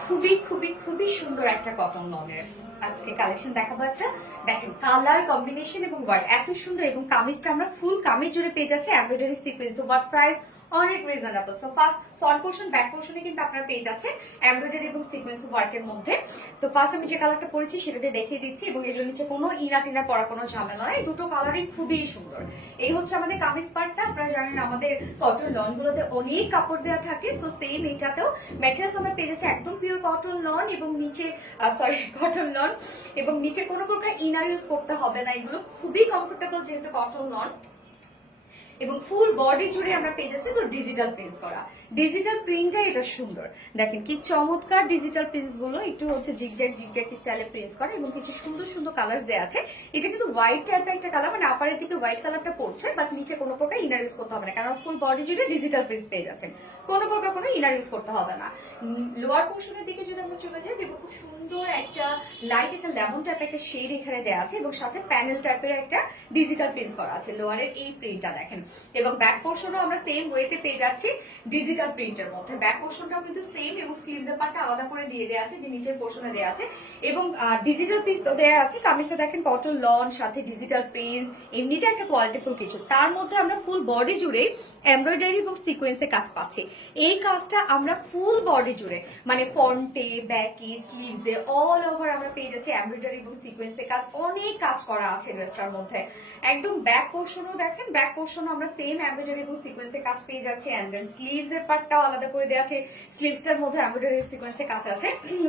খুবই খুবই খুবই সুন্দর একটা কটন লনের আজকে কালেকশন দেখাবো একটা। দেখেন কালার কম্বিনেশন এবং ওয়ার্ক এত সুন্দর, এবং কামিজটা আমরা ফুল কামিজ জুড়ে পেয়ে যাচ্ছে এমব্রয়ডারি সিকোয়েন্স। ওয়ার্ক প্রাইস অনেক reasonable. So first front portion back পোর্শনে কিন্তু আপনারা পেয়ে যাচ্ছে এমব্রয়ডারি এবং সিকোয়েন্স ওয়ার্কের মধ্যে। সো ফার্স্ট আমি যে কালারটা পরেছি সেটাতে দেখিয়ে দিচ্ছি, এবং এগুলোর নিচে কোনো ইনা টিনা পরা কোনো ঝামেলা নয়। দুটো কালারই খুবই সুন্দর। এই হচ্ছে আমাদের কামিজ পার্টটা। আপনারা জানেন আমাদের কটন লন গুলোতে অনেক কাপড় দেওয়া থাকে। সো সেম এটাতেও ম্যাটেরিয়ালস আমরা পেয়ে যাচ্ছি একদম পিওর কটন লন, এবং নিচে কটন লন, এবং নিচে কোনো প্রকার ইনার ইউজ করতে হবে না। এগুলো খুবই কমফোর্টেবল যেহেতু কটন লন, এবং ফুল বডি জুড়ে আমরা পেয়ে যাচ্ছি তো ডিজিটাল প্রিন্টস করা। ডিজিটাল প্রিন্টটা এটা সুন্দর, দেখেন কি চমৎকার ডিজিটাল প্রিন্টস গুলো একটু হচ্ছে জিগজ্যাগ জিগজ্যাগ স্টাইলে প্রিন্টস করা, এবং কিছু সুন্দর সুন্দর কালার্স দেওয়া আছে। এটা কিন্তু হোয়াইট টাইপের একটা কালার, মানে আপারের দিকে হোয়াইট কালারটা পড়ছে, বাট নিচে কোনো প্রকার ইনার ইউজ করতে হবে না, কারণ ফুল বডি জুড়ে ডিজিটাল প্রিন্টস পেয়ে যাচ্ছেন, কোনো প্রকার কোনো ইনার ইউজ করতে হবে না। লোয়ার পোর্শনের দিকে যদি আমরা চলে যাই, দেখবো খুব সুন্দর একটা লাইট একটা লেমন টাইপের একটা শেড এখানে দেওয়া আছে, এবং সাথে প্যানেল টাইপের একটা ডিজিটাল প্রিন্টস করা আছে। লোয়ারের এই প্রিন্টটা দেখেন, এবং ব্যাক পোর্শনও আমরা সেম ওয়েতে পেয়ে যাচ্ছি ডিজিটাল প্রিন্টের মধ্যে। ব্যাক পোর্শনটাও কিন্তু সেম, এবং স্লিভসের পার্টটা আলাদা করে দিয়ে দেওয়া আছে, যে নিচের পোর্শনে দেওয়া আছে, এবং ডিজিটাল পিস তো দেওয়া আছে। কামিজটা দেখেন কটন লন, সাথে ডিজিটাল প্রিন্ট, এমনিতে একটা কোয়ালিটিফুল কিছু। তার মধ্যে আমরা ফুল বডি জুড়ে এমব্রয়ডারি এবং সিকোয়েন্সে কাজ পাচ্ছি। এই কাজটা আমরা ফুল বডি জুড়ে, মানে ফ্রন্টে, ব্যাকে, স্লিভসে, অল ওভার আমরা পেয়ে যাচ্ছি এমব্রয়ডারি এবং সিকোয়েন্সে কাজ। অনেক কাজ করা আছে ড্রেসটার মধ্যে। একদম ব্যাক পোর্শনও দেখেন, ব্যাক পোর্শনও আমরা সেম এমব্রয়ডারি এবং সিকোয়েন্সের কাজ পেয়ে যাচ্ছে। এন্ড দেন স্লিভস এর পার্টটাও আলাদা করে দেওয়া আছে, স্লিভসটার মধ্যে এমব্রয়ডারি সিকোয়েন্সের কাজ আছে।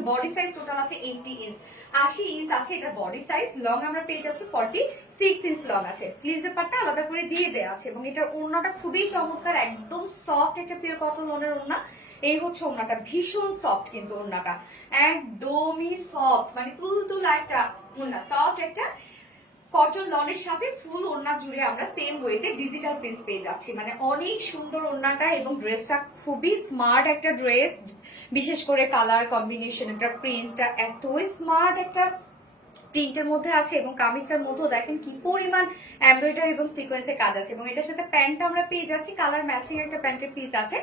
বডি সাইজ টোটাল আছে 80 ইঞ্চ, 80 ইঞ্চ আছে এটা বডি সাইজ। লং আমরা পেয়ে যাচ্ছি 46 ইঞ্চ লং আছে। স্লিভস এর পার্টটা আলাদা করে দিয়ে দেওয়া আছে, এবং এটার ওড়নাটা খুবই চমৎকার, একদম সফট একটা পিওর কটন লনের ওড়না। এই হচ্ছে ওড়নাটা, ভীষণ সফট, কিন্তু ওড়নাটা একদমই সফট, মানে তুলতুলা একটা ওড়না, সফট একটা কটন লনের সাথে ফুল ওড়না জুড়ে আমরা সেম ওয়েতে ডিজিটাল প্রিন্টস পেয়ে যাচ্ছি। মানে অনেক সুন্দর ওড়নাটা, এবং ড্রেসটা খুবই স্মার্ট একটা ড্রেস। বিশেষ করে কালার কম্বিনেশন, একটা প্রিন্টসটা এতই স্মার্ট একটা প্রিন্টের মধ্যে আছে, এবং কামিজটার মধ্যেও দেখেন কি পরিমাণ এমব্রয়ডারি এবং সিকোয়েন্সের কাজ আছে। এবং এটার সাথে প্যান্টটা আমরা পেয়ে যাচ্ছি কালার ম্যাচিং একটা প্যান্টের পিস আছে,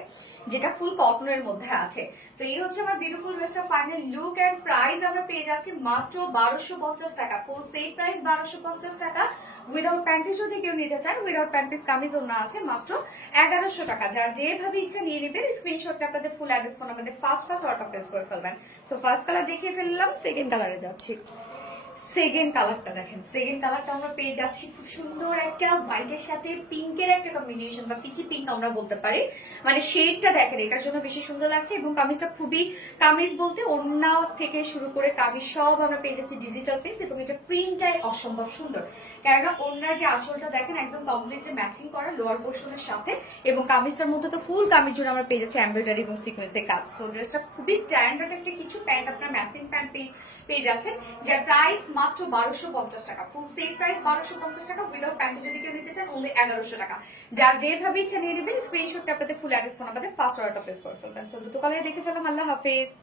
যেটা ফুল কটনের মধ্যে আছে। তো এই হচ্ছে আমার বিউটিফুল ড্রেসটা ফাইনাল লুক। এন্ড প্রাইস আমরা পেয়ে যাচ্ছি মাত্র 1250 টাকা। ফুল সেট প্রাইস 1250 টাকা। উইদাউট প্যান্টিস যদি কেউ নিতে চান, উইদাউট প্যান্টিস কামিজ ওড়না আছে মাত্র 1100 টাকা। যার যেভাবে ইচ্ছা নিয়ে নেবেন, স্ক্রিনশটটা আপনাদের ফুল অ্যাড্রেস ফোন আমাদের ফার্স্ট অর্ডার প্লেস করে ফেলবেন। সো ফার্স্ট কালার দেখিয়ে ফেললাম, সেকেন্ড কালারে যাচ্ছি। সেকেন্ড কালারটা দেখেন, সেকেন্ড কালারটা আমরা পেয়ে যাচ্ছি খুব সুন্দর একটা হোয়াইটের সাথে পিঙ্কের একটা কম্বিনেশন, বা পিচি পিঙ্ক আমরা বলতে পারি। মানে শেডটা দেখেন, এটার জন্য বেশি সুন্দর লাগছে। এবং কামিজটা খুবই, কামিজ বলতে ওড়না থেকে শুরু করে কামিজ সব আমরা পেয়ে যাচ্ছি ডিজিটাল পিস, এবং এটা প্রিন্টটাই অসম্ভব সুন্দর। কেননা ওড়নার যে আঁচলটা দেখেন একদম কমপ্লিটলি ম্যাচিং করা লোয়ার পোর্শনের সাথে, এবং কামিজটার মধ্যে তো ফুল কামিজ জুড়ে আমরা পেয়ে যাচ্ছি এমব্রয়ডারি এবং সিকোয়েন্সের কাজ। তো ড্রেসটা খুবই স্ট্যান্ডার্ড একটা কিছু। প্যান্ট আপনার ম্যাচিং প্যান্ট পেয়ে যাচ্ছেন, যার প্রাইস মাত্র 1250 টাকা। ফুল সেট প্রাইস 1250 টাকা। উইদাউট প্যান্ট যদি কেউ নিতে চান অনলি 1100 টাকা। যার যেভাবে ইচ্ছা নিয়ে নেবেন, স্ক্রিনশটটা আপনাদের ফুল অ্যাড্রেস ফোন আমাদের ফার্স্ট অর্ডার প্লেস করে ফেলবেন। সো দুটো কালারে দেখে ফেলাম। আল্লাহ হাফেজ।